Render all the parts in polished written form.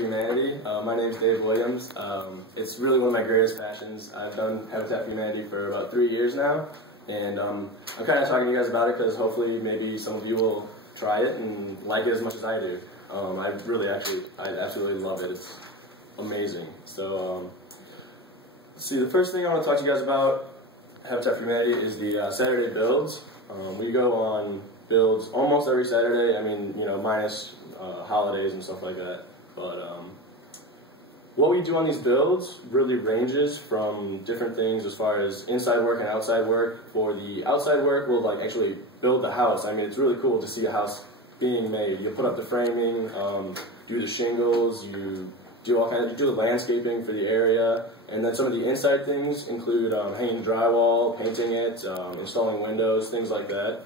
Humanity. My name is Dave Williams. It's really one of my greatest passions. I've done Habitat for Humanity for about 3 years now, and I'm kind of talking to you guys about it because hopefully maybe some of you will try it and like it as much as I do. I absolutely love it. It's amazing. So, let's see, the first thing I want to talk to you guys about Habitat for Humanity is the Saturday builds. We go on builds almost every Saturday. I mean, you know, minus holidays and stuff like that. But what we do on these builds really ranges from different things as far as inside work and outside work. For the outside work, we'll like actually build the house. I mean, it's really cool to see a house being made. You put up the framing, do the shingles, you do the landscaping for the area, and then some of the inside things include hanging drywall, painting it, installing windows, things like that.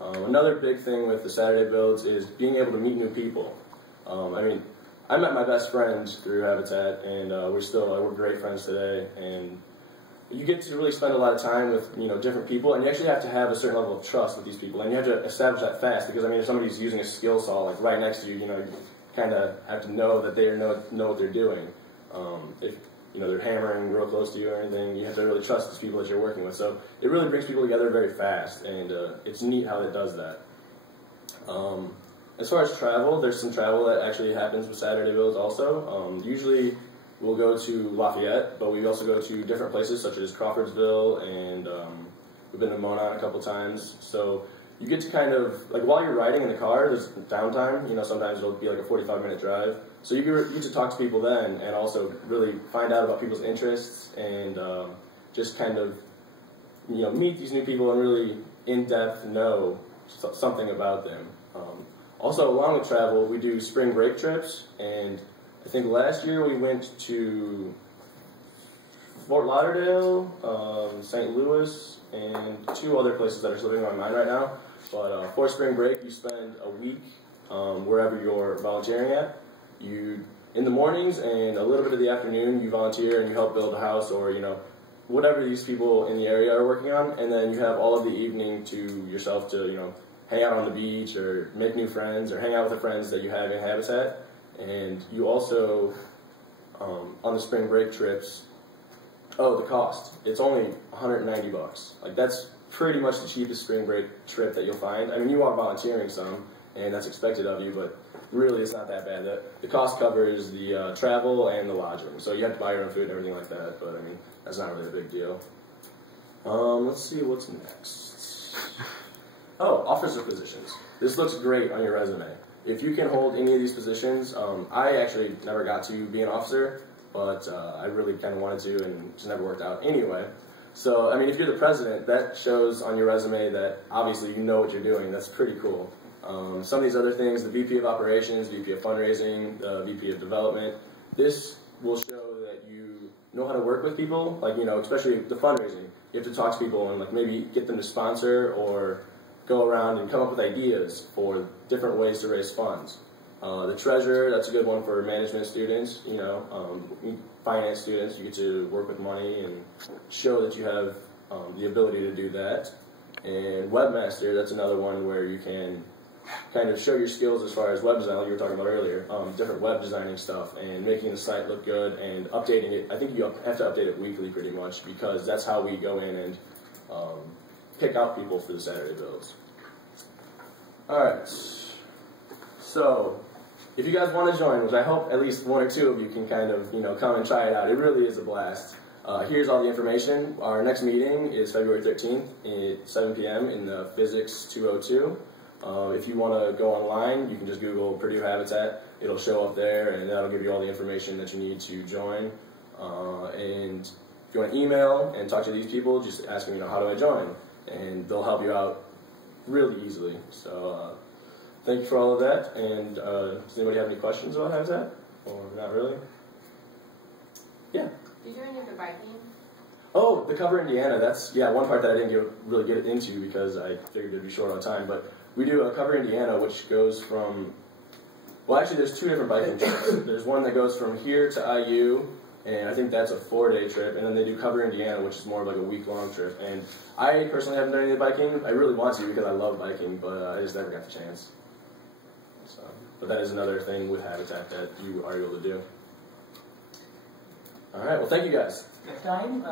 Another big thing with the Saturday builds is being able to meet new people. I mean, I met my best friend through Habitat, and we're great friends today. And you get to really spend a lot of time with different people, and you actually have to have a certain level of trust with these people, and you have to establish that fast. Because I mean, if somebody's using a skill saw like right next to you, you kind of have to know that they know what they're doing. If they're hammering real close to you or anything, you have to really trust these people that you're working with. So it really brings people together very fast, and it's neat how it does that. As far as travel, there's some travel that actually happens with Saturday builds also. Usually we'll go to Lafayette, but we also go to different places such as Crawfordsville, and we've been to Monon a couple times. So you get to kind of, like while you're riding in the car, there's downtime, sometimes it'll be like a 45-minute drive. So you get to talk to people then and also really find out about people's interests and just kind of, meet these new people and really in-depth know something about them. Also, along with travel, we do spring break trips, and I think last year we went to Fort Lauderdale, St. Louis, and 2 other places that are slipping my mind right now. But for spring break, you spend a week wherever you're volunteering at. In the mornings and a little bit of the afternoon, you volunteer and you help build a house or, whatever these people in the area are working on. And then you have all of the evening to yourself to, hang out on the beach or make new friends or hang out with the friends that you have in Habitat. And you also, on the spring break trips, the cost. It's only $190. Like, that's pretty much the cheapest spring break trip that you'll find. I mean, you are volunteering some, and that's expected of you, but really it's not that bad. The cost covers the travel and the lodging, so you have to buy your own food and everything like that, but I mean, that's not really a big deal. Let's see what's next. Oh, officer positions. This looks great on your resume. If you can hold any of these positions, I actually never got to be an officer, but I really kind of wanted to, and it just never worked out anyway. So, I mean, if you're the president, that shows on your resume that obviously you know what you're doing. That's pretty cool. Some of these other things, the VP of Operations, VP of Fundraising, VP of Development, this will show that you know how to work with people, like, especially the fundraising. You have to talk to people and, like, maybe get them to sponsor or go around and come up with ideas for different ways to raise funds. The treasurer, that's a good one for management students, finance students. You get to work with money and show that you have the ability to do that. And webmaster, that's another one where you can kind of show your skills as far as web design, like you were talking about earlier, different web designing stuff and making the site look good and updating it. I think you have to update it weekly pretty much because that's how we go in and pick out people for the Saturday builds. Alright, so if you guys want to join, which I hope at least 1 or 2 of you can kind of, come and try it out. It really is a blast. Here's all the information. Our next meeting is February 13th at 7 p.m. in the Physics 202. If you want to go online, you can just Google Purdue Habitat. It'll show up there, and that'll give you all the information that you need to join. And if you want to email and talk to these people, just ask them, how do I join? And they'll help you out really easily. So thank you for all of that. And does anybody have any questions about Habitat? Or not really? Yeah. Did you do the biking? Oh, the Cover Indiana. That's one part that I didn't really get into because I figured it'd be short on time. But we do a Cover Indiana, which goes from, well, actually, there's 2 different biking trips. There's one that goes from here to IU, and I think that's a 4-day trip. And then they do Cover Indiana, which is more of like a week-long trip. And I personally haven't done any biking. I really want to because I love biking, but I just never got the chance. So. but that is another thing with Habitat that you are able to do. All right, well, thank you guys. Next time,